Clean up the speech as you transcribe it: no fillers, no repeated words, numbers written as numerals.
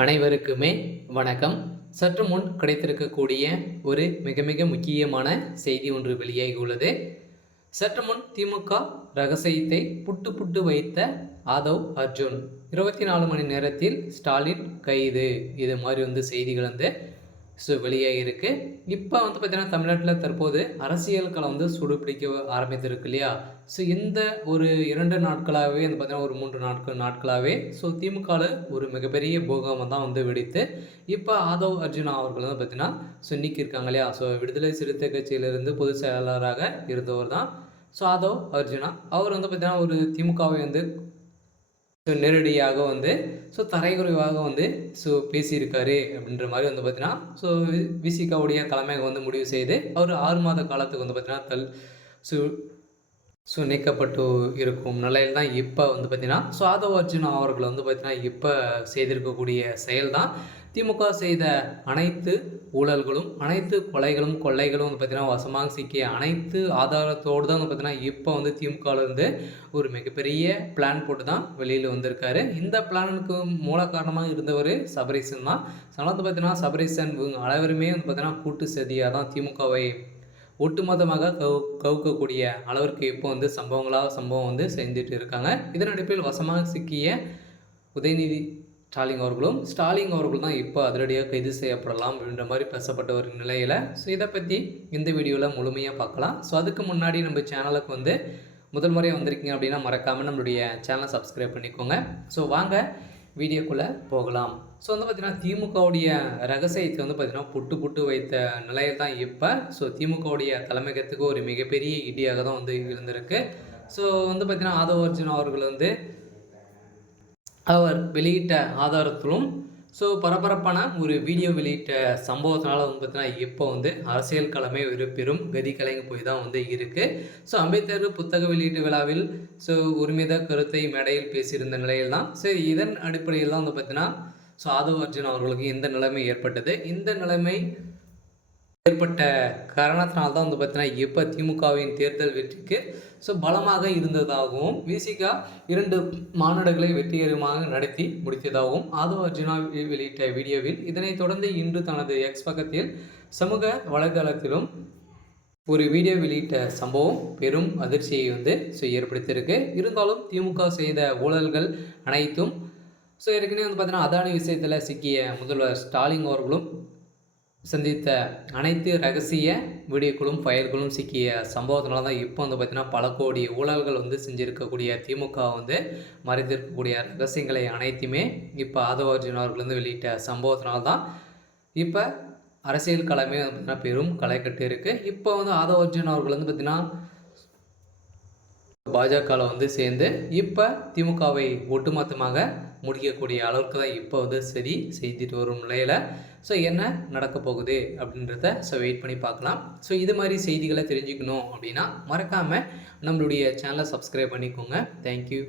அனைவருக்குமே வணக்கம். சற்று முன் கிடைத்திருக்கக்கூடிய ஒரு மிக மிக முக்கியமான செய்தி ஒன்று வெளியாகி உள்ளது. சற்று முன் திமுக ரகசியத்தை புட்டு புட்டு வைத்த ஆதவ் அர்ஜுன் 24 மணி நேரத்தில் ஸ்டாலின் கைது, இது மாதிரி செய்திகள் வெளியாகி இருக்கு. இப்போ பார்த்தீங்கன்னா தமிழ்நாட்டில் தற்போது அரசியல் களம் சூடுபிடிக்க ஆரம்பித்திருக்கு இல்லையா? ஸோ இந்த ஒரு 2 நாட்களாகவே பார்த்தீங்கன்னா ஒரு 3 நாட்களாகவே திமுகவில் ஒரு மிகப்பெரிய பூகம்பம் தான் வெடித்து இப்போ ஆதவ் அர்ஜுனா அவர்கள் பார்த்தீங்கன்னா நீக்கியிருக்காங்க இல்லையா? விடுதலை சிறுத்தை கட்சியிலிருந்து பொதுச் செயலாளராக இருந்தவர் தான் ஆதவ் அர்ஜுனா. அவர் பார்த்தீங்கன்னா ஒரு திமுகவை நேரடியாக தரைக்குறைவாக பேசியிருக்காரு அப்படின்ற மாதிரி பார்த்தீங்கன்னா விசிகாவுடைய தலைமையாக முடிவு செய்து அவர் 6 மாத காலத்துக்கு பார்த்தீங்கன்னா நீக்கப்பட்டு இருக்கும் நிலையில் தான் இப்போ பார்த்தீங்கன்னா ஆதவ் அர்ஜுனா அவர்கள் பார்த்தீங்கன்னா இப்போ செய்திருக்கக்கூடிய செயல் தான் திமுக செய்த அனைத்து ஊழல்களும் அனைத்து கொள்ளைகளும் பார்த்தீங்கன்னா வசமாக சிக்கிய அனைத்து ஆதாரத்தோடு தான் பார்த்தீங்கன்னா இப்போ திமுகவிலேருந்து ஒரு மிகப்பெரிய பிளான் போட்டு தான் வெளியில் வந்திருக்காரு. இந்த பிளானுக்கு மூல காரணமாக இருந்தவர் சபரீசன் தான். அதனால் பார்த்தீங்கன்னா சபரீசன் இவங்க அனைவருமே பார்த்தீங்கன்னா கூட்டு சதியாக தான் திமுகவை ஒட்டுமொத்தமாக கவுக்கக்கூடிய அளவிற்கு இப்போ சம்பவம் செஞ்சுட்டு இருக்காங்க. இதன் அடிப்படையில் வசமாக சிக்கிய உதயநிதி ஸ்டாலின் அவர்கள் தான் இப்போ அதிரடியாக கைது செய்யப்படலாம் அப்படின்ற மாதிரி பேசப்பட்ட ஒரு நிலையில் இதை பற்றி இந்த வீடியோவில் முழுமையாக பார்க்கலாம். அதுக்கு முன்னாடி நம்ம சேனலுக்கு முதல் முறையாக வந்திருக்கீங்க அப்படின்னா மறக்காமல் நம்மளுடைய சேனலை சப்ஸ்கிரைப் பண்ணிக்கோங்க. வாங்க வீடியோக்குள்ளே போகலாம். பார்த்தீங்கன்னா திமுகவுடைய ரகசியத்தை பார்த்தீங்கன்னா புட்டு புட்டு வைத்த நிலையில் தான் இப்போ திமுகவுடைய தலைமையகத்துக்கு ஒரு மிகப்பெரிய இடியாக தான் இருந்திருக்கு. பார்த்தீங்கன்னா ஆதவ் அர்ஜுன் அவர்கள் அவர் வெளியிட்ட ஆதாரத்திலும் பரபரப்பான ஒரு வீடியோ வெளியிட்ட சம்பவத்தினால பார்த்தீங்கன்னா இப்போ அரசியல் களமே ஒரு பெரும் கதி கலங்கி போய் தான் இருக்குது. அம்பேத்கர் புத்தக வெளியீட்டு விழாவில் ஒருமித கருத்தை மேடையில் பேசியிருந்த நிலையில் தான் இதன் அடிப்படையில் தான் பார்த்தீங்கன்னா ஆதவ் அர்ஜுன் அவர்களுக்கு இந்த நிலைமை ஏற்பட்டது. இந்த நிலைமை ஏற்பட்ட காரணத்தினால்தான் பார்த்தீங்கன்னா இப்போ திமுகவின் தேர்தல் வெற்றிக்கு பலமாக இருந்ததாகவும் விசிகா 2 மாநாடுகளை வெற்றிகரமாக நடத்தி முடித்ததாகவும் ஆதவ் அர்ஜுனா வெளியிட்ட வீடியோவில் இதனைத் தொடர்ந்து இன்று தனது எக்ஸ் பக்கத்தில் சமூக வலைதளத்திலும் ஒரு வீடியோ வெளியிட்ட சம்பவம் பெரும் அதிர்ச்சியை ஏற்படுத்தியிருக்கு. இருந்தாலும் திமுக செய்த ஊழல்கள் அனைத்தும் ஏற்கனவே பார்த்தீங்கன்னா அதானி விஷயத்தில் சிக்கிய முதல்வர் ஸ்டாலின் அவர்களும் சந்தித்த அனைத்து ரகசிய வீடியோக்களும் ஃபயல்களும் சிக்கிய சம்பவத்தினால தான் இப்போ பார்த்தீங்கன்னா பல கோடி ஊழல்கள் செஞ்சுருக்கக்கூடிய திமுக மறைந்திருக்கக்கூடிய ரகசியங்களை அனைத்துமே இப்போ ஆதவ் அர்ஜுன் அவர்கள் வெளியிட்ட சம்பவத்தினால்தான் இப்போ அரசியல் களமே பார்த்தீங்கன்னா பெரும் களை கட்டு இருக்குது. இப்போ ஆதவ் அர்ஜுன் அவர்கள் பார்த்தீங்கன்னா பாஜகவில் சேர்ந்து இப்போ திமுகவை ஒட்டுமொத்தமாக முடிக்கக்கூடிய அளவுக்கு தான் இப்போ சரி செய்துட்டு வரும் நிலையில் என்ன நடக்க போகுது அப்படின்றத வெயிட் பண்ணி பார்க்கலாம். இது மாதிரி செய்திகளை தெரிஞ்சுக்கணும் அப்படின்னா மறக்காமல் நம்மளுடைய சேனலை சப்ஸ்கிரைப் பண்ணிக்கோங்க. தேங்க்யூ.